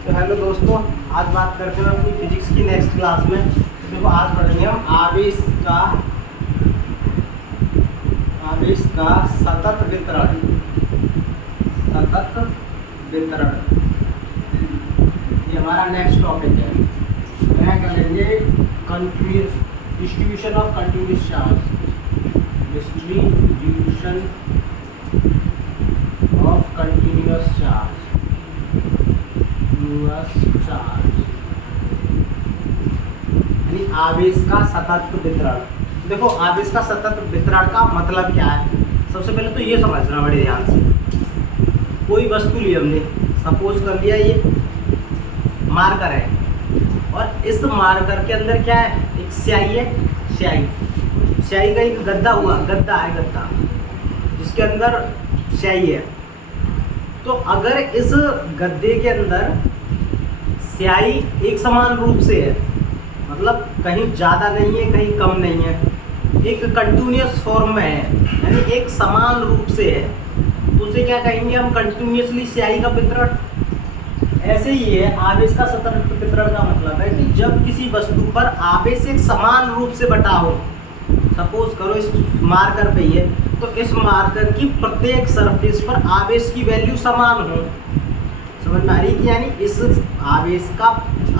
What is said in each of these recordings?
तो हेलो दोस्तों, आज बात करते हैं अपनी फिजिक्स की नेक्स्ट क्लास में। तो देखो, आज पढ़ेंगे हम आवेश का सतत वितरण। सतत वितरण ये हमारा नेक्स्ट टॉपिक है। क्या करेंगे? Continuous distribution of continuous charge. Distribution of continuous charge. यानी आवेश का सतत वितरण। देखो, आवेश का सतत वितरण का मतलब क्या है? सबसे पहले तो ये समझना बड़े ध्यान से। कोई वस्तु ली हमने, सपोज कर लिया ये मार्कर है, और इस मार्कर के अंदर क्या है? एक स्याही है। स्याही का एक गद्दा है जिसके अंदर स्याही है। तो अगर इस गद्दे के अंदर स्याही एक समान रूप से है, मतलब कहीं ज़्यादा नहीं है कहीं कम नहीं है, एक कंटिन्यूअस फॉर्म में है, यानी एक समान रूप से है, तो उसे क्या कहेंगे हम? कंटिन्यूअसली स्याही का वितरण। ऐसे ही है आवेश का सतत वितरण का मतलब है कि जब किसी वस्तु पर आवेश एक समान रूप से बटा हो। सपोज करो इस मार्कर पे ही है, तो इस मार्कर की प्रत्येक सरफेस पर आवेश की वैल्यू समान हो। समझ में आ रही है कि यानी इस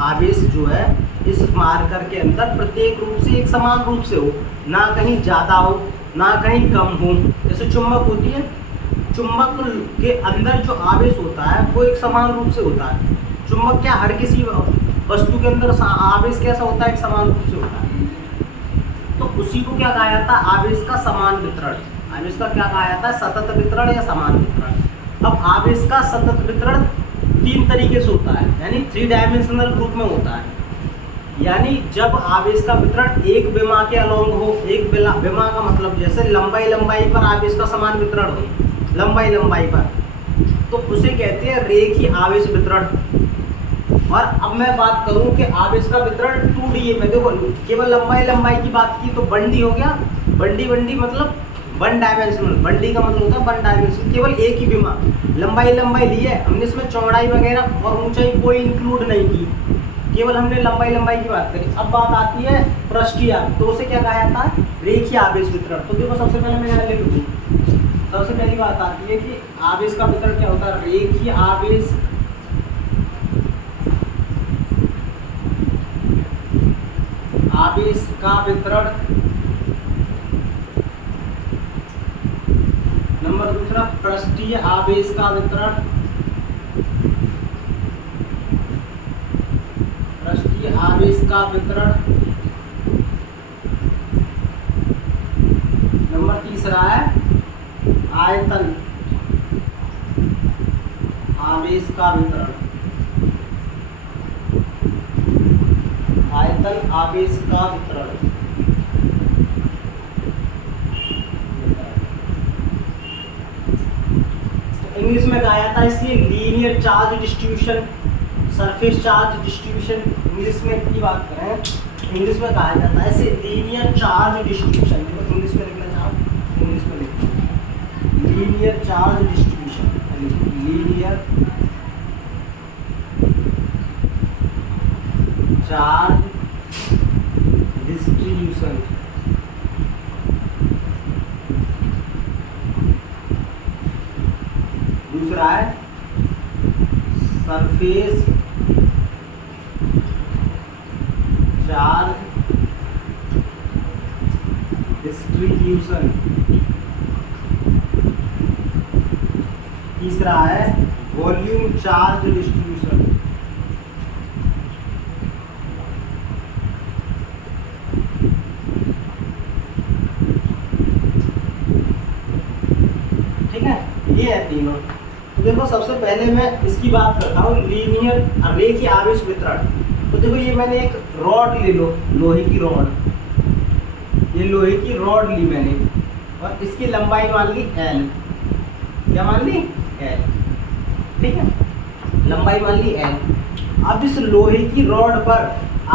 आवेश जो है इस मार्कर के अंदर प्रत्येक रूप से एक समान रूप से हो, ना कहीं ज़्यादा हो ना कहीं कम हो। जैसे चुंबक होती है, चुंबक के अंदर जो आवेश होता है वो एक समान रूप से होता है। चुंबक क्या हर किसी वस्तु के अंदर आवेश कैसा होता है? एक समान रूप से होता है। तो उसी को क्या कहा जाता है? आवेश का समान वितरण। आवेश का क्या कहा जाता है? सतत वितरण या समान वितरण। अब आवेश का सतत वितरण 3 तरीके से होता है, यानी 3 डायमेंशनल रूप में होता है। यानी जब आवेश का वितरण एक विमा के अलोंग हो, एक विमा का मतलब जैसे लंबाई पर आवेश का समान वितरण हो, लंबाई पर, तो उसे कहते हैं रेखीय आवेश वितरण। और अब मैं बात करूं कि आवेश का वितरण 2D में, देखो केवल लंबाई की बात की तो 1D हो गया। 1D मतलब 1 डायमेंशनल। 1D का मतलब होता है 1 डायमेंशनल, केवल एक ही विमा। लंबाई ली है हमने, इसमें चौड़ाई वगैरह और ऊंचाई कोई इंक्लूड नहीं की, केवल हमने लंबाई की बात करी। अब बात आती है पृष्ठीय, तो उसे क्या कहा जाता है? रेखीय आवेश वितरण। तो देखो, सबसे पहले मैं यहाँ लिख दूँ। सबसे पहली बात आती है कि आवेश का वितरण क्या होता है? रेखीय आवेश का वितरण। नंबर दूसरा, पृष्ठीय आवेश का वितरण। पृष्ठीय आवेश का वितरण। नंबर तीसरा है आयतन आवेश का वितरण। आयतन आवेश का वितरण। तो इंग्लिश में कहा जाता है इसे linear charge distribution, surface charge distribution. English में की बात करें, इंग्लिश में कहा जाता है इसे लीनियर चार्ज डिस्ट्रीब्यूशन। देखो इंग्लिश में लिखना चाहो, इंग्लिश में लिखो linear charge distribution. Linear charge distribution. दूसरा है सरफेस चार्ज डिस्ट्रीब्यूशन। तीसरा है वॉल्यूम चार्ज डिस्ट्रीब्यूशन। ठीक है, ये है तीनों। तो देखो, सबसे पहले मैं इसकी बात करता हूँ, लीनियर रेखीय आवेश वितरण। तो देखो, ये मैंने एक रॉड ले लो, लोहे की रॉड। ये लोहे की रॉड ली मैंने, और इसकी लंबाई मान ली L। क्या मान ली? L। ठीक है, लंबाई मान ली L। अब इस लोहे की रॉड पर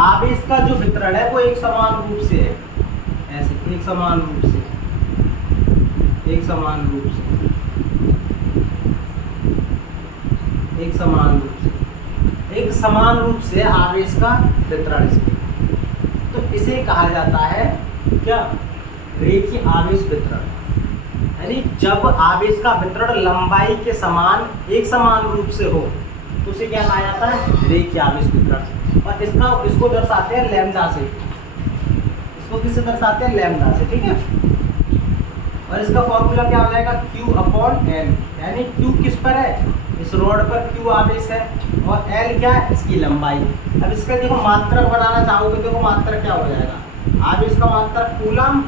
आवेश का जो वितरण है वो एक समान रूप से है, ऐसे एक समान रूप से। एक समान रूप से। एक समान रूप से आवेश का वितरण से, तो इसे कहा जाता है क्या, रेखीय आवेश वितरण। यानी जब आवेश का वितरण लंबाई के समान एक समान रूप से हो तो उसे क्या कहा जाता है, रेखीय आवेश वितरण। और इसको दर्शाते हैं लैम्डा से, इसको किससे दर्शाते हैं, लैम्डा से, ठीक है। और इसका फॉर्मूला क्या हो जाएगा, Q/L, यानी Q किस पर है, इस रॉड पर Q आवेश है और L क्या है, इसकी लंबाई। अब इसका देखो मात्रक बनाना चाहो तो देखो मात्रक क्या हो जाएगा, आवेश का मात्रक कूलम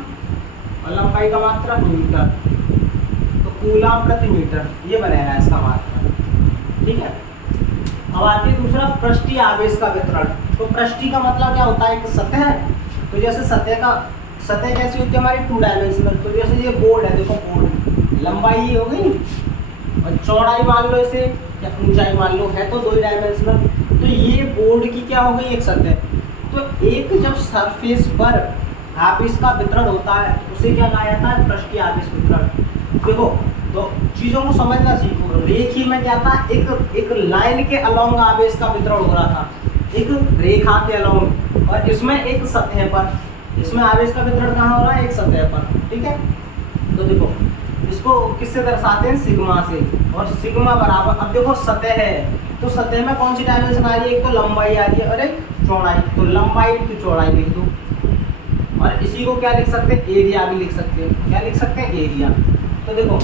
और लंबाई का मात्रक मीटर, तो कूलम प्रति मीटर ये बनेगा इसका मात्रक, ठीक है। अब आती है दूसरा, पृष्ठीय आवेश का वितरण। तो पृष्ठीय का मतलब क्या होता है, एक सतह है, तो जैसे सतह कैसी होती है हमारी, 2 डायमेंशनल। तो जैसे ये बोर्ड है, देखो बोर्ड, लंबाई ये हो गई और चौड़ाई मान लो इसे, या ऊंचाई मान लो, है तो 2 डायमेंशनल। तो ये बोर्ड की क्या हो गई, एक सतह। तो एक जब सरफेस पर आवेश का वितरण होता है उसे क्या कहा जाता है, पृष्ठीय आवेश वितरण। देखो तो चीज़ों को समझना सीखो। रेखीय में क्या था, एक लाइन के अलोंग आवेश का वितरण हो रहा था, एक रेखा के अलोंग, और इसमें एक सतह पर, इसमें आवेश का वितरण कहाँ हो रहा है, एक सतह पर, ठीक है। तो देखो इसको किससे दर्शाते हैं, सिग्मा से। और सिग्मा बराबर, अब देखो सतह है तो सतह में कौन सी डायमेंशन आ रही है, एक तो लंबाई आ रही है और एक चौड़ाई, तो लंबाई इंटू चौड़ाई लिख दो। और इसी को क्या लिख सकते हैं, एरिया भी लिख सकते हैं, क्या लिख सकते हैं, एरिया। तो देखो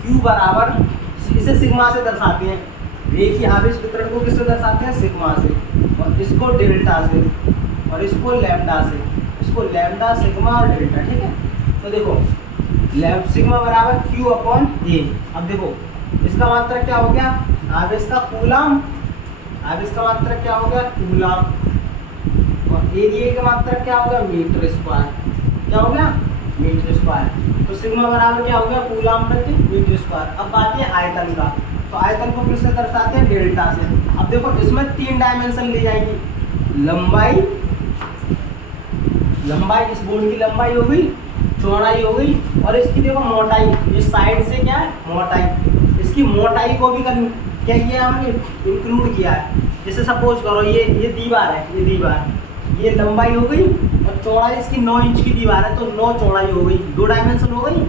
Q बराबर, इसे सिग्मा से दर्शाते हैं, रेखीय आवेश वितरण को किससे दर्शाते हैं, सिग्मा से, और इसको डेल्टा से, और इसको लैम्डा से, इसको लैम्डा, सिग्मा और डेल्टा, ठीक है। तो देखो सिग्मा बराबर Q/A। अब देखो इसका मात्रक क्या हो गया, आवेश का कूलम, आवेश का मात्रक क्या हो गया, कूलम, और एरिया का मात्रक क्या हो गया, मीटर स्क्वायर, क्या हो गया, मीटर स्क्वायर। तो सिग्मा बराबर क्या हो गया, कूलम प्रति मीटर स्क्वायर। अब बात है आयतन का, तो आयतन को किससे दर्शाते हैं, डेल्टा से। अब देखो इसमें 3 डायमेंशन ली जाएगी, लंबाई, इस बोर्ड की लंबाई हो गई, चौड़ाई हो गई, और इसकी देखो मोटाई, ये साइड से क्या है, मोटाई, इसकी मोटाई को भी क्या किया हमने, इंक्लूड किया है। जैसे सपोज करो ये दीवार है, ये दीवार, ये लंबाई हो गई और चौड़ाई इसकी 9 इंच की दीवार है, तो 9 चौड़ाई हो गई, 2 डायमेंशन हो गई।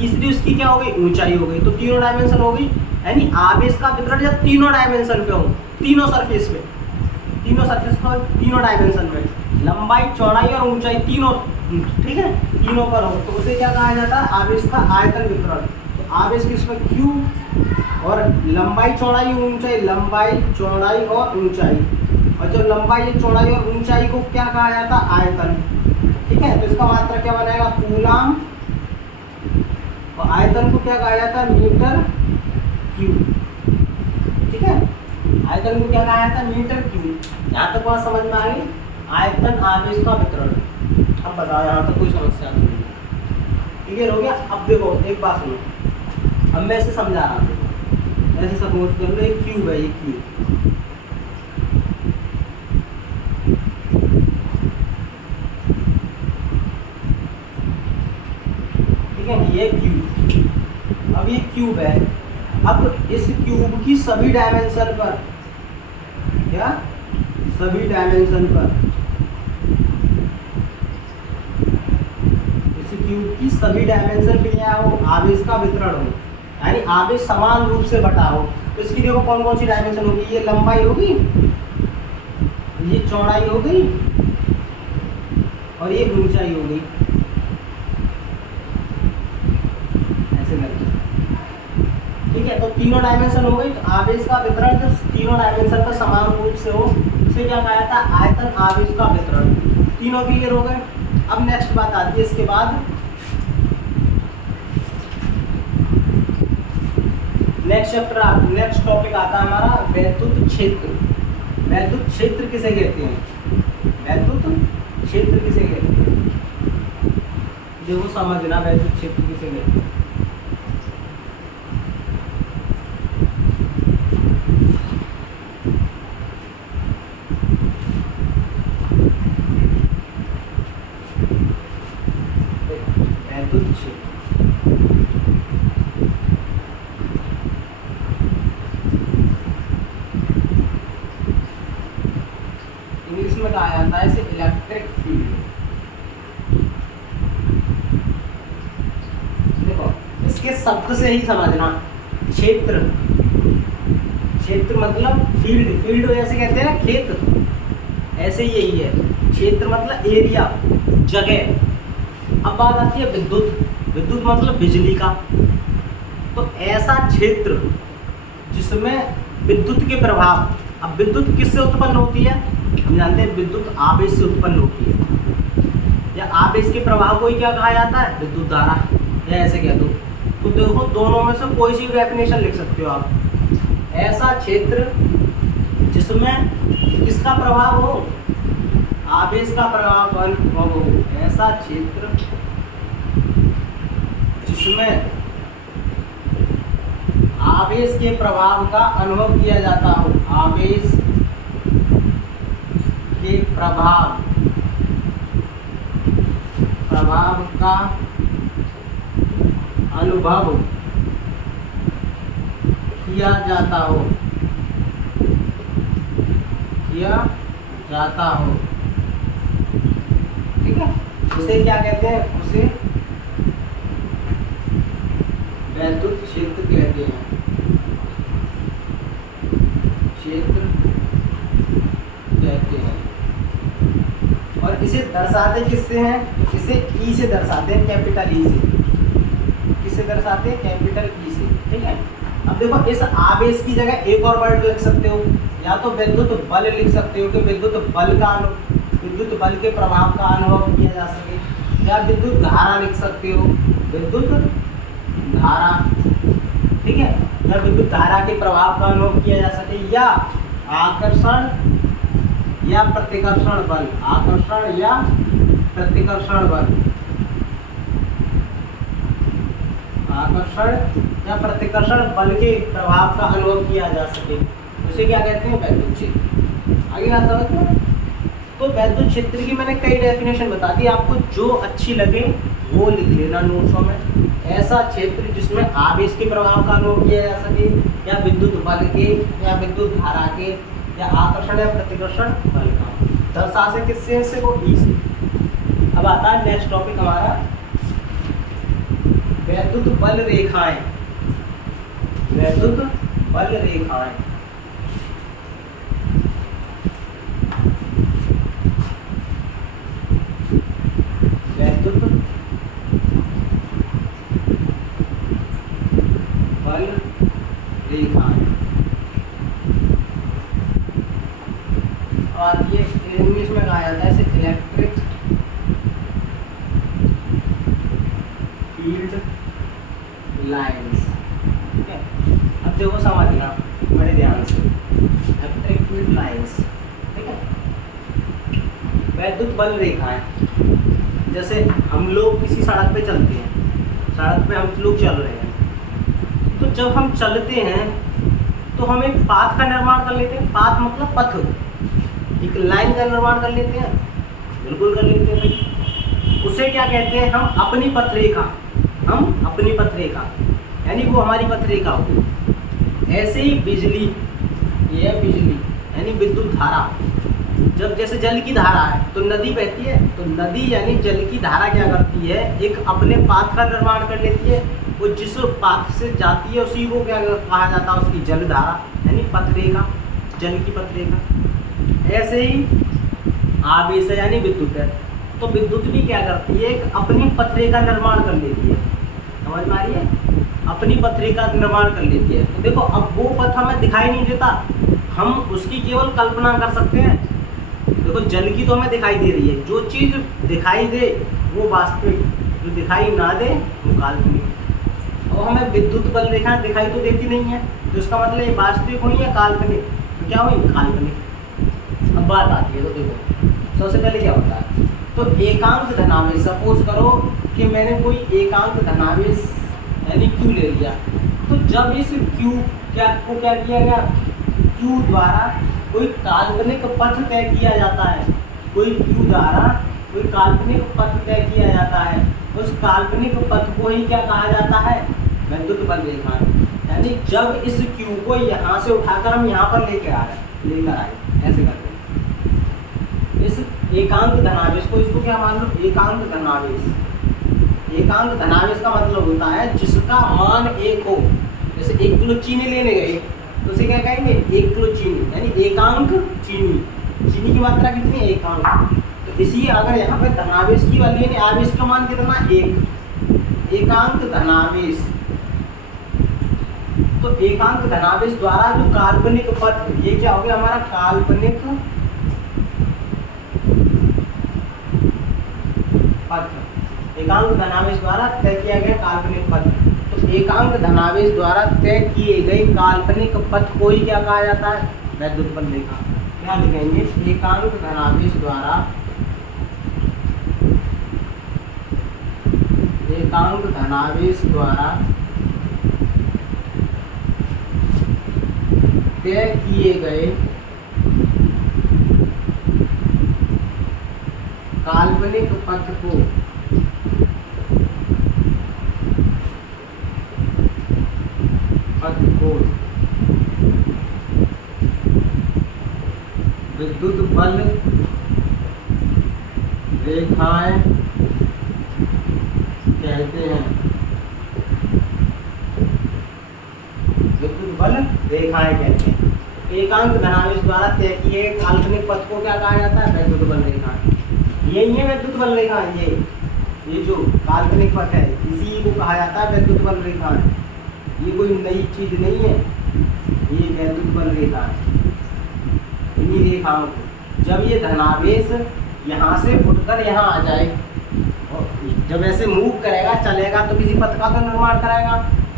तीसरी उसकी क्या हो गई, ऊंचाई हो गई, तो 3 डायमेंशन हो गई। यानी आवेश का वितरण जब 3 डायमेंशन पे हो, तीनों सरफेस पर, तीनों डायमेंशन में, लंबाई, चौड़ाई और ऊंचाई तीनों, ठीक है, तीनों पर हो, तो उसे क्या कहा जाता है, आवेश का आयतन वितरण। तो आवेश किसमें, Q, और लंबाई, चौड़ाई, ऊंचाई, लंबाई, चौड़ाई और ऊंचाई, और जब लंबाई, चौड़ाई और ऊंचाई को क्या कहा जाता है, आयतन, ठीक है। तो इसका मात्रक क्या बनेगा, कूलम, और आयतन को क्या कहा जाता है, मीटर क्यूब, ठीक है। आयतन को क्या कहा जाता है, मीटर क्यूब। यहाँ तक बात समझ में आ गई, आयतन आवेश का वितरण। अब बताओ यहाँ तक कोई समस्या नहीं है, क्लियर हो गया। अब देखो एक बात सुनो, अब मैं इसे समझा रहा हूँ, ऐसे सपोज कर लो एक क्यूब है, ये क्यूब, ठीक है, ये क्यूब, अब ये क्यूब है। अब इस क्यूब की सभी डायमेंशन पर, क्या, सभी डायमेंशन पर, इस क्यूब की सभी डायमेंशन पे क्या हो, आवेश का वितरण हो, यानी आवेश समान रूप से बटा हो। तो इसकी देखो कौन कौन सी डायमेंशन होगी, ये लंबाई होगी, ये चौड़ाई हो गई, और ये ऊंचाई हो गई, ऐसे करके, ठीक है। तो तीनों डायमेंशन हो गई। तो आवेश का वितरण जब तीनों डायमेंशन पर समान रूप से हो उसे क्या कहा जाता है, आयतन आवेश का वितरण। तीनों क्लियर हो गए। अब नेक्स्ट बात आती है इसके बाद, नेक्स्ट टॉपिक आता है हमारा वैद्युत क्षेत्र। वैद्युत क्षेत्र किसे कहते हैं, वैद्युत क्षेत्र किसे कहते हैं, देखो समझना, वैद्युत क्षेत्र किसे कहते हैं। वैद्युत क्षेत्र, है इसे इलेक्ट्रिक फील्ड। देखो इसके शब्द से ही समझना, क्षेत्र, क्षेत्र मतलब फील्ड, फील्ड ऐसे कहते हैं ना खेत, ऐसे ही यही है, क्षेत्र मतलब एरिया, जगह। अब बात आती है विद्युत, विद्युत मतलब बिजली का। तो ऐसा क्षेत्र जिसमें विद्युत के प्रभाव, अब विद्युत किससे उत्पन्न होती है, हम जानते हैं विद्युत आवेश से उत्पन्न होती है, या आवेश के प्रभाव को ही क्या कहा जाता है, विद्युत धारा, या ऐसे कह दो। तो देखो दोनों में से कोई सी डेफिनेशन लिख सकते हो आप। ऐसा क्षेत्र जिसमें किसका प्रभाव हो, आवेश का प्रभाव हो, ऐसा क्षेत्र जिसमें आवेश के प्रभाव का अनुभव किया जाता हो, आवेश के प्रभाव का अनुभव किया जाता हो, ठीक है। उसे क्या कहते हैं, उसे वैद्युत क्षेत्र कहते हैं, क्षेत्र कहते हैं। और इसे दर्शाते किससे हैं, इसे ई से दर्शाते हैं, कैपिटल ई से। किससे दर्शाते हैं, कैपिटल ई से, ठीक है। अब देखो इस आवेश की जगह एक और वर्ड लिख सकते हो, या तो विद्युत बल लिख सकते हो कि विद्युत बल के प्रभाव का अनुभव किया जा सके, या विद्युत धारा लिख सकते हो, विद्युत धारा, ठीक है, या विद्युत धारा के प्रभाव का अनुभव किया जा सके, या आकर्षण या प्रतिकर्षण बल, आकर्षण या प्रतिकर्षण बल, आकर्षण या प्रतिकर्षण बल के प्रभाव का अनुभव किया जा सके, उसे क्या कहते हैं, वैद्युत क्षेत्र। आगे बात समझ में। तो वैद्युत क्षेत्र की मैंने कई डेफिनेशन बता दी, आपको जो अच्छी लगे वो लिख लेना नोट्सों में। ऐसा क्षेत्र जिसमें आवेश के प्रभाव का अनुभव किया जा सके, या विद्युत बल के, या विद्युत धारा के, या आकर्षण या प्रतिकर्षण बल का। दर्शा से किससे से, वो ई से। अब आता है नेक्स्ट टॉपिक हमारा वैद्युत बल रेखाएं, वैद्युत बल रेखाएं। वैद्युत बल रेखाएं और ये इंग्लिश में कहा जाता है इसे इलेक्ट्रिक फील्ड लाइंस, ठीक है। अब देखो समझना बड़े ध्यान से, इलेक्ट्रिक फील्ड लाइंस, ठीक है। वैद्युत बल रेखाएं, जैसे हम लोग किसी सड़क पे चलते हैं, सड़क पे हम लोग चल रहे हैं, तो जब हम चलते हैं तो हम एक पाथ का निर्माण कर लेते हैं, पाथ मतलब पथ, एक लाइन का निर्माण कर लेते हैं, बिल्कुल कर लेते हैं भाई। उसे क्या कहते हैं, हम अपनी पथ रेखा, हम अपनी पथ रेखा, यानी वो हमारी पथ रेखा होगी। ऐसे ही बिजली, ये है बिजली यानी विद्युत धारा। जब जैसे जल की धारा है तो नदी बहती है, तो नदी यानी जल की धारा क्या करती है, एक अपने पाथ का निर्माण कर लेती है, वो जिस पाथ से जाती है उसी को क्या कहा जाता है, उसकी जल धारा यानी पथ रेखा, जल की पथ रेखा। ऐसे ही आवेश यानी विद्युत है, तो विद्युत भी क्या करती है, एक अपनी पथ रेखा निर्माण कर लेती है, समझ में आ रही है, अपनी पथ रेखा निर्माण कर लेती है। तो देखो अब वो पथ हमें दिखाई नहीं देता, हम उसकी केवल कल्पना कर सकते हैं। देखो जल की तो हमें दिखाई दे रही है, जो चीज़ दिखाई दे वो वास्तविक, जो दिखाई ना दे वो काल्पनिक। और हमें विद्युत बल रेखा दिखाई तो देती नहीं है, तो इसका मतलब ये वास्तविक हुई या काल्पनिक, तो क्या हुई, काल्पनिक। अब बात आती है, तो देखो सबसे पहले क्या होता है, तो एकांक धनावेश, सपोज करो कि मैंने कोई एकांक धनावेश यानी Q ले लिया, तो जब इस Q क्या किया गया, Q द्वारा कोई काल्पनिक पथ तय किया जाता है, कोई Q द्वारा कोई काल्पनिक पथ तय किया जाता है, उस काल्पनिक पथ को ही क्या कहा जाता है, वैद्युत बल रेखा। यानी जब इस Q को यहाँ से उठाकर हम यहाँ पर लेकर आए, ऐसे करते हैं, इस एकांक धनावेश को, इसको क्या मान लो, एकांक धनावेश। एकांक धनावेश का मतलब होता है जिसका मान 1 हो। जैसे 1 किलो चीनी लेने गए तो उसे क्या कहेंगे, 1 किलो चीनी, यानी एकांक चीनी। चीनी की मात्रा कितनी है, एकांक। तो इसी अगर यहाँ पे धनावेश की वाली यानी आवेश का मान कितना, 1, एकांक धनावेश। तो एकांक धनावेश द्वारा जो काल्पनिक पथ, ये क्या हो गया हमारा काल्पनिक पथ। एकांक धनावेश द्वारा तय किया गया काल्पनिक पथ। तो एकांक धनावेश द्वारा तय किए गए काल्पनिक पथ को ही क्या कहा जाता है, वैद्युत बल रेखा। क्या लिखेंगे, एकांक धनावेश द्वारा, एकांक धनावेश द्वारा तय किए गए काल्पनिक पथ को विद्युत बल रेखाएं कहते हैं। विद्युत बल रेखाएं कहते हैं। एकांक धनावेश द्वारा तय किए काल्पनिक पथ को क्या कहा जाता है, वैद्युत बल रेखाएं। यही है वैद्युत बल रेखा। ये जो काल्पनिक पथ है इसी को कहा जाता है वैद्युत बल रेखाएं। ये कोई नई चीज नहीं है, ये वैद्युत बल रेखा है। इन्हीं रेखाओं को जब ये धनावेश यहाँ से उठकर यहाँ आ जाए और जब ऐसे मूव करेगा, चलेगा, तो किसी पथ का तो निर्माण कराएगा,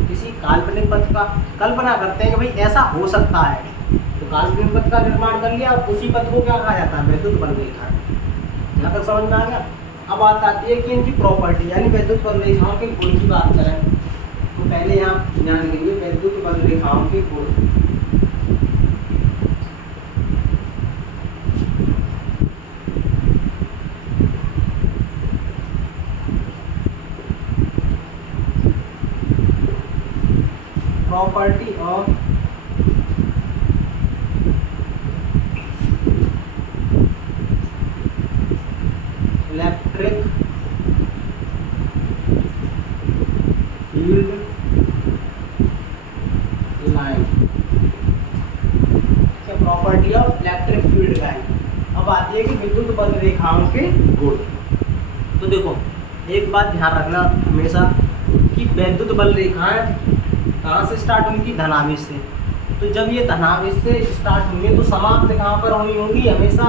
किसी काल्पनिक पथ का। कल्पना करते हैं कि भाई ऐसा हो सकता है, तो काल्पनिक पथ का निर्माण कर लिया, उसी पथ को क्या कहा जाता है, वैद्युत बल रेखा। यहाँ तक समझ में आ गया। अब बात आती है कि इनकी प्रॉपर्टी यानी वैद्युत बल रेखाओं के गुण की बात करें तो पहले यहाँ ध्यान देंगे वैद्युत बल रेखाओं के गुण। Property of electric field line. Property of electric field line. अब आती है कि विद्युत बल रेखाओं के गुण। तो देखो एक बात ध्यान रखना हमेशा कि वैद्युत बल रेखाएं कहाँ से स्टार्ट होंगी, धनावेश से। तो जब ये धनावेश से स्टार्ट होंगे तो समाप्त कहाँ पर हुई होंगी, हमेशा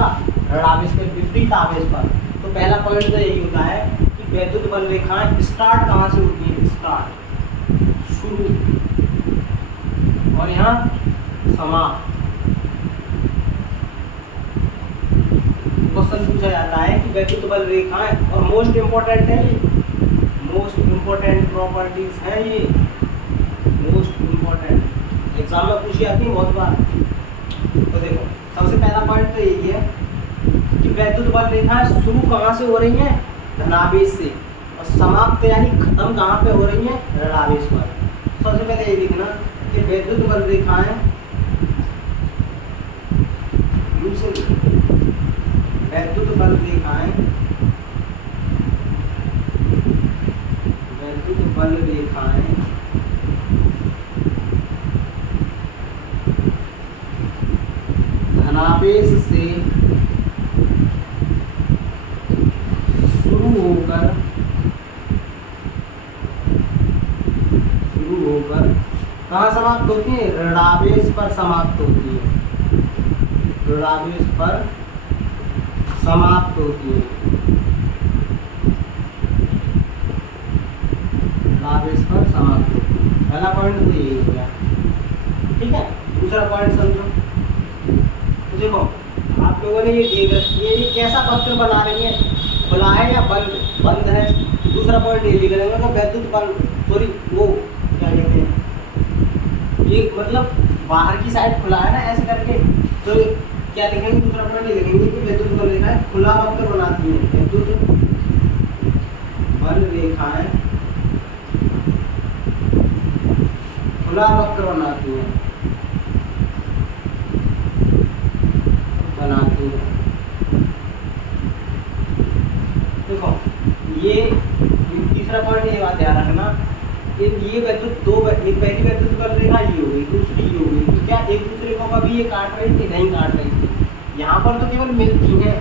ऋणावेश पे, विपरीत आवेश पर। तो पहला पॉइंट तो यही होता है कि वैद्युत बल रेखाएं स्टार्ट कहाँ से होती है, स्टार्ट, शुरू, और यहाँ समाप्त। क्वेश्चन पूछा जाता है कि वैद्युत बल रेखाएं, और मोस्ट इम्पोर्टेंट है ये, मोस्ट इम्पोर्टेंट प्रॉपर्टीज है ये, मोस्ट इम्पोर्टेंट एग्जाम में पूछी जाती है बहुत बार। तो देखो सबसे पहला पॉइंट तो यही है कि वैद्युत बल रेखाएं शुरू कहाँ से हो रही हैं, धनावेश से, और समाप्त यानी खत्म कहाँ पे हो रही हैं, ऋणावेश पर। सबसे पहले ये लिखना कि वैद्युत बल रेखाएं, वैद्युत बल रेखाएं, वैद्युत बल रेखाएं धनावेश से शुरू होकर कहाँ समाप्त होती है, ऋणावेश पर समाप्त होती है, ऋणावेश पर समाप्त होती है, ऋणावेश पर समाप्त होती है। पहला पॉइंट तो यही हो गया, ठीक है। दूसरा पॉइंट समझो। तो देखो आप लोगों ने ये देख रखी है, ये कैसा पत्र बना रही है, खुला है या बंद, बंद है। दूसरा पॉइंट ये लिख लेंगे कि वैद्युत बल, सॉरी वो क्या कहते हैं, ये मतलब बाहर की साइड खुला है ना ऐसे करके, तो क्या लिखेंगे, दूसरा पॉइंट ये लिखेंगे कि वैद्युत बल रेखाएं खुला वक्र बनाती है, वैद्युत बल रेखाएं खुला वक्र बनाती है, बनाती है। ये वैद्युत दो एक पहली वैद्युत बल रेखा ये हो गई, दूसरी ये हो गई, तो क्या एक दूसरे को कभी ये काट रही थी? नहीं काट रही थी। यहाँ पर तो केवल मिलती हैं,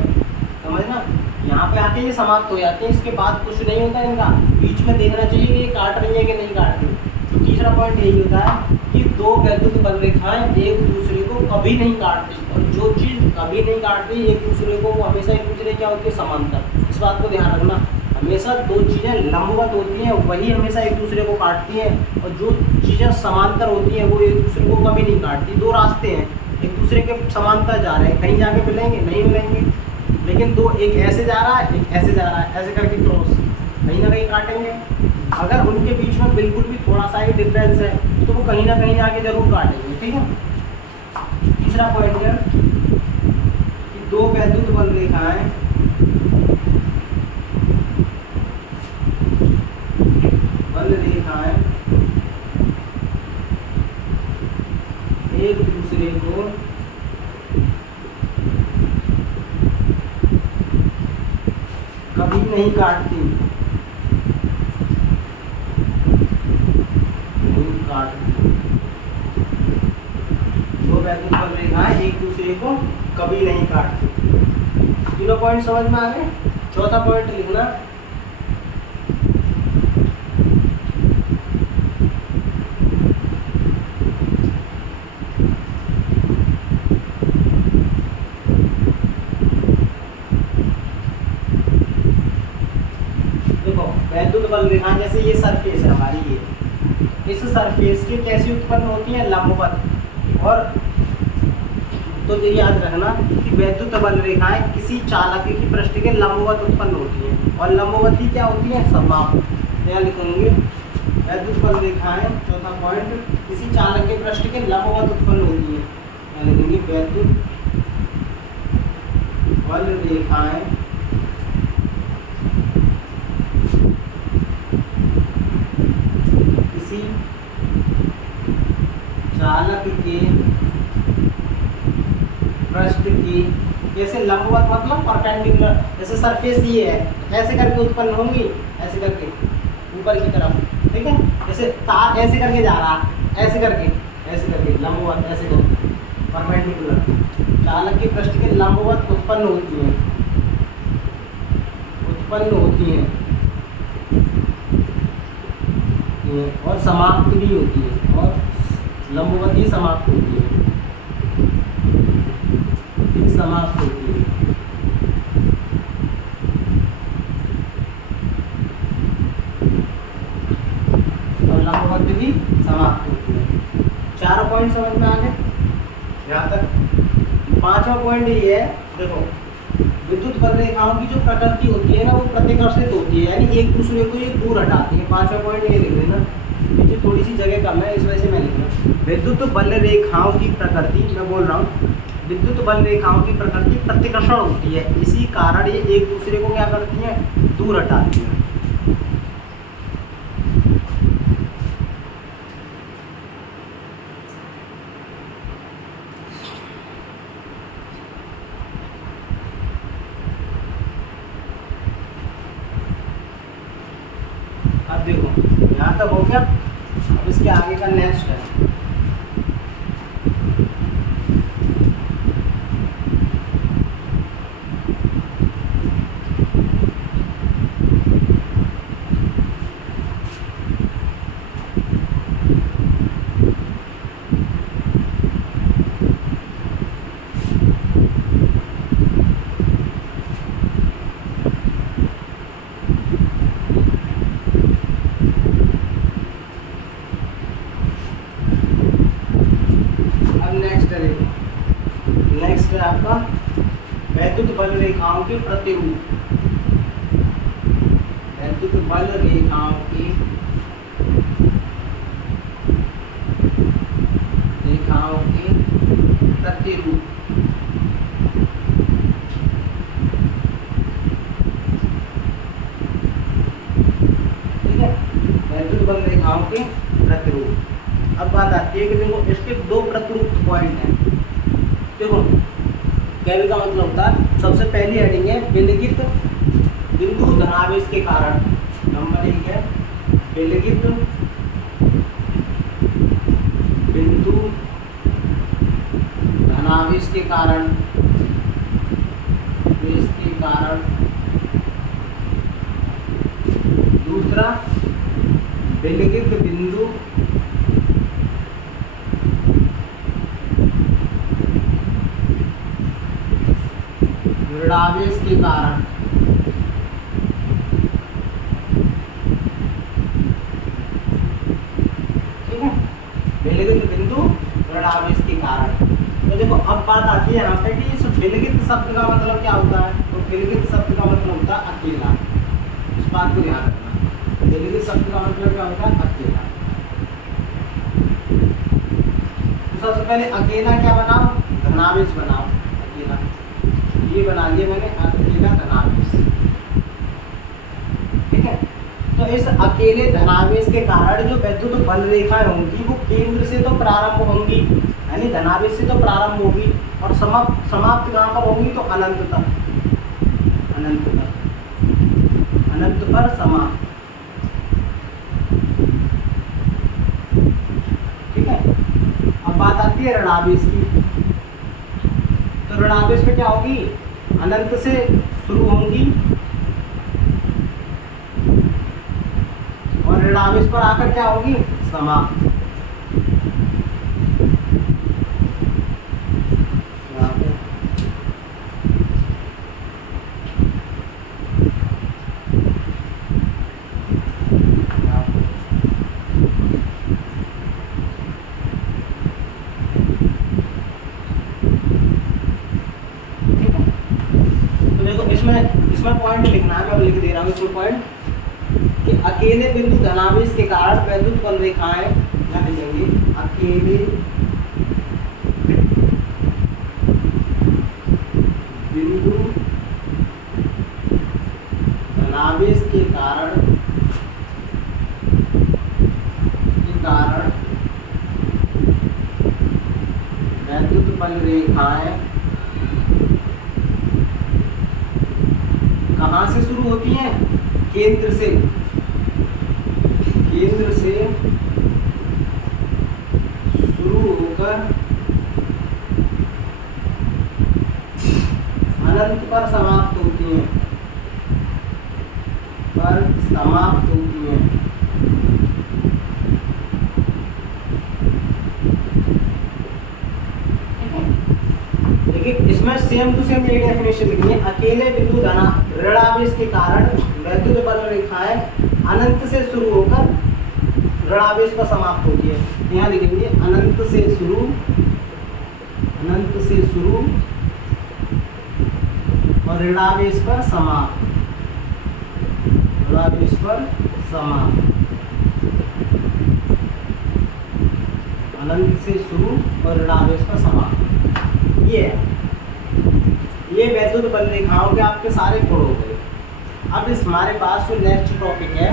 समझना, यहाँ पे आके ये समाप्त हो जाते हैं, इसके बाद कुछ नहीं होता इनका। बीच में देखना चाहिए कि ये काट रही है कि नहीं काट रही। तो तीसरा पॉइंट यही होता है कि दो वैद्युत बल रेखाएं एक दूसरे को कभी नहीं काटती, और जो चीज़ कभी नहीं काटती एक दूसरे को, वो हमेशा एक दूसरे क्या होती है? समांतर। इस बात को ध्यान रखना, हमेशा दो चीज़ें लंबवत होती हैं वही हमेशा एक दूसरे को काटती हैं, और जो चीज़ें समांतर होती हैं वो एक दूसरे को कभी नहीं काटती। दो रास्ते हैं, एक दूसरे के समांतर जा रहे हैं, कहीं जाके मिलेंगे? नहीं मिलेंगे। लेकिन दो, एक ऐसे जा रहा है, एक ऐसे जा रहा है, ऐसे करके क्रॉस, कहीं ना कहीं काटेंगे। अगर उनके बीच में बिल्कुल भी थोड़ा सा ही डिफरेंस है तो वो कहीं ना कहीं जाके जरूर काटेंगे, ठीक है। तीसरा पॉइंट है कि दो वैद्युत बल रेखाएं एक दूसरे को कभी नहीं काटती, दो वैद्युत बल रेखाएं एक दूसरे को कभी नहीं काटती। तीनों पॉइंट समझ में आ गए। चौथा पॉइंट लिखना, देखो वैद्युत बल रेखा जैसे ये सरफेस है हमारी, ये इस सरफेस के कैसी उत्पन्न होती है? लंबवत। और तो ये याद रखना कि वैद्युत बल रेखाएं किसी चालक की पृष्ठ के लंबवत उत्पन्न होती हैं, और लंबवत ही क्या होती है? समाप्त। यहाँ लिखेंगे वैद्युत बल रेखाएं, चौथा पॉइंट, किसी चालक के पृष्ठ के लंबवत उत्पन्न होती है। यहाँ लिखेंगे वैद्युत बल रेखाएं किसी चालक के पृष्ठ की, जैसे लंबवत मतलब परपेंडिकुलर, जैसे सरफेस ये है, ऐसे करके उत्पन्न होंगी, ऐसे करके ऊपर की तरफ, ठीक है। जैसे तार ऐसे करके जा रहा, ऐसे करके लंबवत, ऐसे करके परपेंडिकुलर, चालक के पृष्ठ के लंबवत उत्पन्न होती हैं, और समाप्त भी होती है, और लंबवत ही समाप्त होती है, समाप्त होती है। और लंबवत भी समाप्त होती है। चारों पॉइंट समझ में आ गए यहाँ तक। पांचवा पॉइंट ये है, देखो विद्युत बल रेखाओं की जो प्रकृति होती है ना, वो प्रतिकर्षित होती है, यानी एक दूसरे को ये दूर हटाती है। पांचवा पॉइंट ये लिख लेना, नीचे थोड़ी सी जगह कम है इस वजह से मैं लिख रहा हूँ। विद्युत बल रेखाओं की प्रकृति, मैं बोल रहा हूँ विद्युत बल रेखाओं की प्रकृति प्रतिकर्षण होती है, इसी कारण ये एक दूसरे को क्या करती हैं? दूर हटाती हैं। अब देखो यहाँ तक हो गया, अब इसके आगे का नेक्स्ट है। नेक्स्ट है आपका वैद्युत बल रेखाओं के प्रतिरूप। वैद्युत बल रेखाओं के प्रतिरूप, ठीक है, वैद्युत बल रेखाओं के प्रतिरूप। अब बात आती है कि देखो इसके दो प्रतिरूप पॉइंट हैं। देखो कहने का मतलब होता है, सबसे पहली हेडिंग है विलगित बिंदु धनावेश के कारण। नंबर 1 है विलगित बिंदु धनावेश के कारण दूसरा विलगित बिंदु ऋणावेश के कारण। ठीक है, विलगित बिंदु ऋणावेश के कारण। तो देखो अब बात आती है यहाँ पे कि इस विलगित शब्द का मतलब क्या होता है। तो विलगित शब्द का मतलब होता है अकेला। इस बात को ध्यान रखना, विलगित शब्द का मतलब क्या होता है, अकेला। तो सबसे पहले अकेला क्या बनाओ, धनावेश बनाओ। अकेला ये बना लिया मैंने, अकेला धनावेश। ठीक है, तो इस अकेले धनावेश के कारण जो वैद्युत बल रेखाएं होंगी वो केंद्र से तो प्रारंभ होंगी, यानी धनावेश से तो प्रारंभ होगी और समाप्त कहाँ पर होंगी, तो अनंत तक, अनंत पर समाप्त। ठीक है, अब बात आती है ऋणावेश की। तो ऋणावेश में क्या होगी, अनंत से शुरू होंगी और ऋणावेश पर आकर क्या होगी, समाप्त। इसमें पॉइंट लिखना है, मैं लिख दे रहा हूँ इसमें पॉइंट कि अकेले बिंदु धनावेश के कारण वैद्युत बल रेखाएं, यहाँ लिखेंगे अकेले बिंदु धनावेश के कारण वैद्युत बल रेखाएं कहाँ से शुरू होती हैं, केंद्र से शुरू होकर अनंत पर समाप्त होती हैं, लेकिन इसमें सेम टू सेम ये डेफिनेशन लिखनी है, अकेले बिंदु ऋणावेश के कारण वैद्युत बल रेखाएं अनंत से शुरू होकर ऋणावेश पर समाप्त होती है। यहाँ लिखेंगे अनंत से शुरू और ऋणावेश पर समाप्त, अनंत से शुरू और ऋणावेश पर समाप्त। ये वैद्युत बल रेखाओं के आपके सारे गुण हो गए। अब इस हमारे पास जो नेक्स्ट टॉपिक है,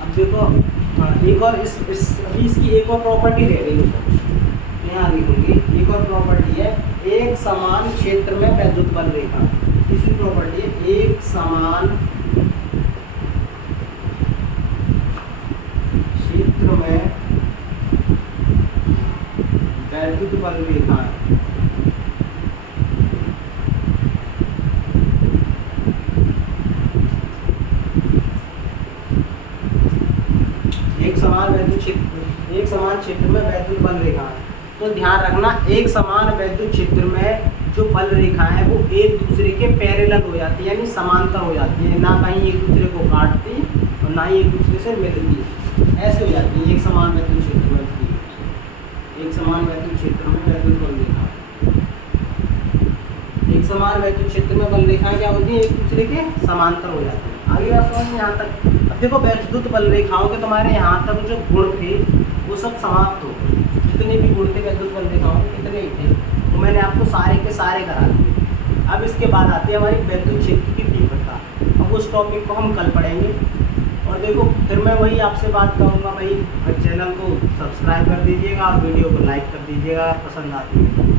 अब देखो एक और इसकी एक और प्रॉपर्टी रह गई है, यहाँ लिखूंगी। एक और प्रॉपर्टी है, एक समान क्षेत्र में वैद्युत बल रेखा। तीसरी प्रॉपर्टी है, एक समान क्षेत्र में वैद्युत बल रेखा। एक समान क्षेत्र में वैद्युत बल रेखा। तो ध्यान रखना, एक समान वैद्युत क्षेत्र में जो बल रेखा है वो एक दूसरे के पैरेलल हो जाती है, यानी समांतर हो जाती है, ना कहीं एक दूसरे को काटती और ना ही एक दूसरे से मिलती, ऐसे हो जाती है। एक समान वैद्युत क्षेत्र में वैद्युत बल रेखा, एक समान वैद्युत क्षेत्र में बल रेखाएं क्या होती है, एक दूसरे के समांतर हो जाती है। आगे बात समझ में यहाँ तक। अब देखो वैद्युत बल रेखाओं के तुम्हारे यहाँ तक जो गुण थे वो सब समाप्त हो गए। जितने भी गुण थे वैद्युत बल रेखाओं के, कितने ही थे, तो मैंने आपको सारे के सारे करा दिए। अब इसके बाद आती है हमारी वैद्युत क्षेत्र की तीव्रता। अब उस टॉपिक को हम कल पढ़ेंगे और देखो फिर मैं वही आपसे बात कहूँगा भाई, चैनल को सब्सक्राइब कर दीजिएगा और वीडियो को लाइक कर दीजिएगा अगर पसंद आती है।